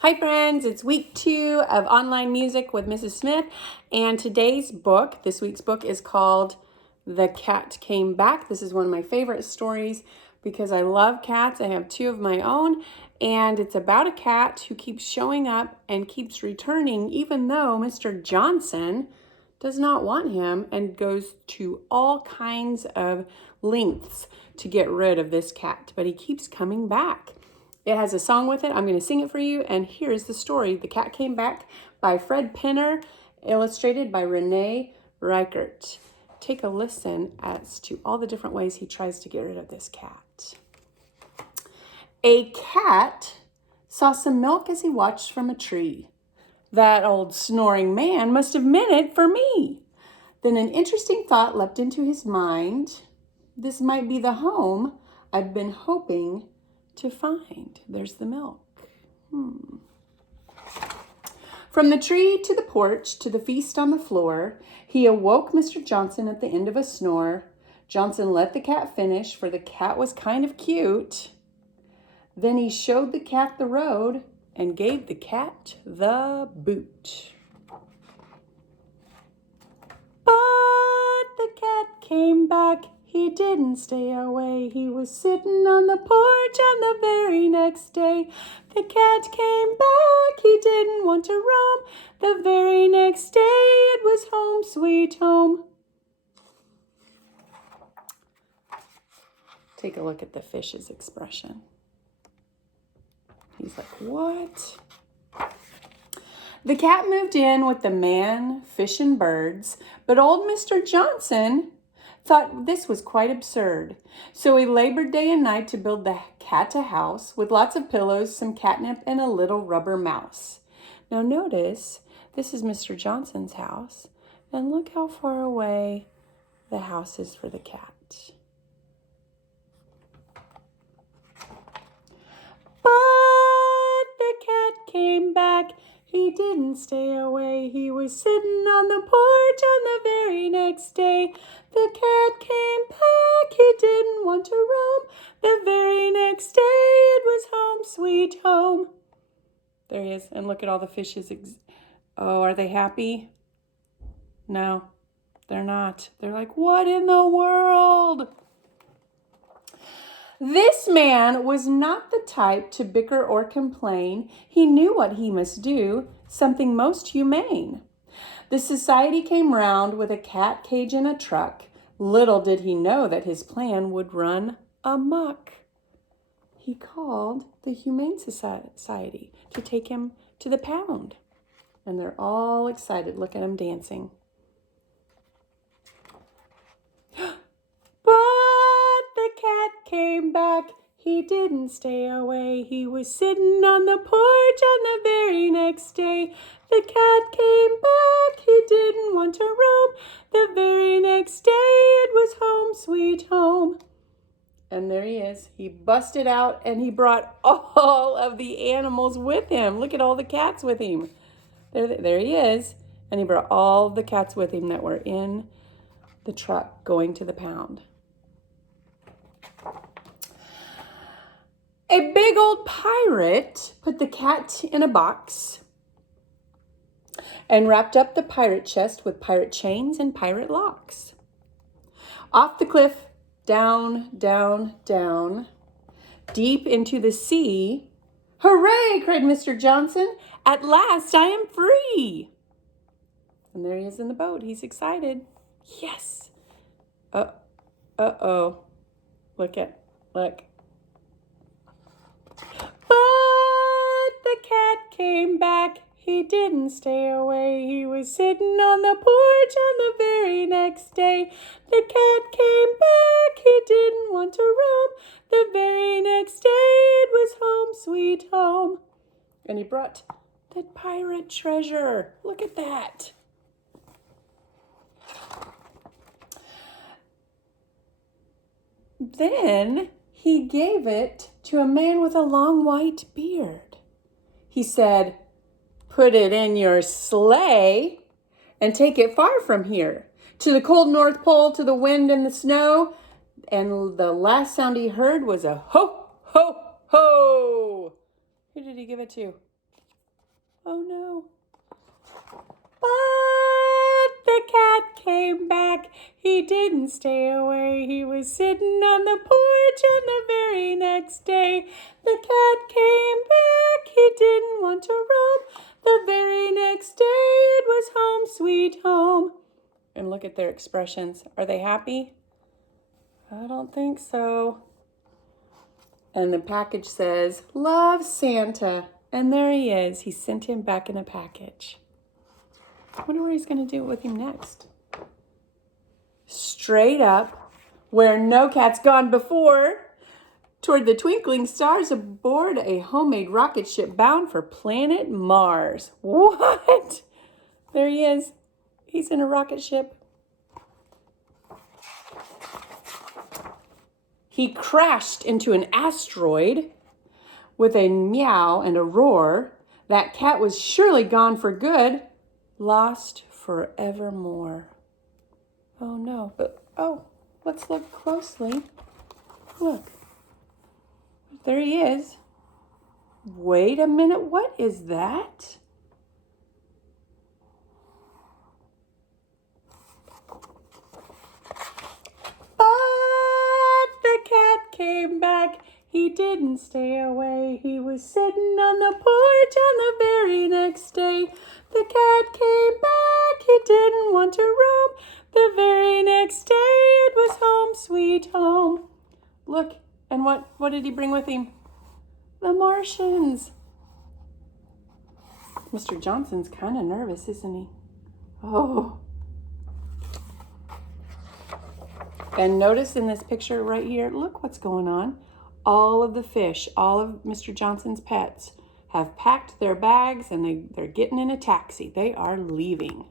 Hi friends, it's week 2 of online music with Mrs. Smith, and this week's book is called The Cat Came Back. This is one of my favorite stories because I love cats. I have 2 of my own, and it's about a cat who keeps showing up and keeps returning even though Mr. Johnson does not want him and goes to all kinds of lengths to get rid of this cat, but he keeps coming back. It has a song with it. I'm going to sing it for you, and here's the story. The Cat Came Back by Fred Penner, illustrated by Renee Reichert. Take a listen as to all the different ways he tries to get rid of this cat. A cat saw some milk as he watched from a tree. That old snoring man must have meant it for me. Then an interesting thought leapt into his mind. This might be the home I've been hoping to find. There's the milk. From the tree to the porch to the feast on the floor, he awoke Mr. Johnson at the end of a snore. Johnson let the cat finish, for the cat was kind of cute. Then he showed the cat the road and gave the cat the boot. But the cat came back. He didn't stay away. He was sitting on the porch on the very next day. The cat came back. He didn't want to roam. The very next day it was home sweet home. Take a look at the fish's expression. He's like, what? The cat moved in with the man, fish, and birds, but old Mr. Johnson thought this was quite absurd. So he labored day and night to build the cat a house with lots of pillows, some catnip, and a little rubber mouse. Now notice, this is Mr. Johnson's house, and look how far away the house is for the cat. But the cat came back. He didn't stay away. He was sitting on the porch on the very next day. The cat came back. He didn't want to roam. The very next day it was home sweet home. There he is. And look at all the fishes. Oh, are they happy? No, they're not. They're like, what in the world? This man was not the type to bicker or complain. He knew what he must do, something most humane. The society came round with a cat cage and a truck. Little did he know that his plan would run amok. He called the Humane Society to take him to the pound. And they're all excited. Look at him dancing. Came back. He didn't stay away. He was sitting on the porch on the very next day. The cat came back. He didn't want to roam. The very next day it was home sweet home. And there he is. He busted out and he brought all of the animals with him. Look at all the cats with him. There he is. And he brought all the cats with him that were in the truck going to the pound. A big old pirate put the cat in a box and wrapped up the pirate chest with pirate chains and pirate locks. Off the cliff, down, down, down, deep into the sea. Hooray, cried Mr. Johnson. At last I am free. And there he is in the boat. He's excited. Yes. Uh-oh. Look. But the cat came back. He didn't stay away. He was sitting on the porch on the very next day. The cat came back. He didn't want to roam. The very next day it was home sweet home. And he brought the pirate treasure. Look at that. Then he gave it to a man with a long white beard. He said, put it in your sleigh and take it far from here, to the cold North Pole, to the wind and the snow. And the last sound he heard was a ho, ho, ho. Who did he give it to? Oh no. But the cat came back. He didn't stay away. He was sitting on the porch on the very next day. The cat came back. He didn't want to roam. The very next day it was home sweet home. And look at their expressions. Are they happy? I don't think so. And the package says, "Love, Santa." And there he is. He sent him back in a package. I wonder what he's going to do with him next. Straight up, where no cat's gone before, toward the twinkling stars aboard a homemade rocket ship bound for planet Mars. What? There he is. He's in a rocket ship. He crashed into an asteroid with a meow and a roar. That cat was surely gone for good, lost forevermore. Oh no, but let's look closely. Look, there he is. Wait a minute, what is that? But the cat came back. He didn't stay away. He was sitting on the porch on the very next day. The cat came back. He didn't want to roam. The very next day it was home sweet home. Look, and what did he bring with him? The Martians. Mr. Johnson's kind of nervous, isn't he? Oh. And notice in this picture right here, look what's going on. All of the fish, all of Mr. Johnson's pets have packed their bags and they're getting in a taxi. They are leaving.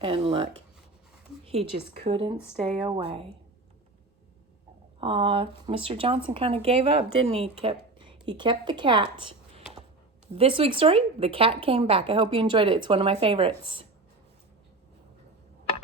And look, he just couldn't stay away. Mr. Johnson kind of gave up, didn't he? He kept the cat. This week's story, The Cat Came Back. I hope you enjoyed it. It's one of my favorites.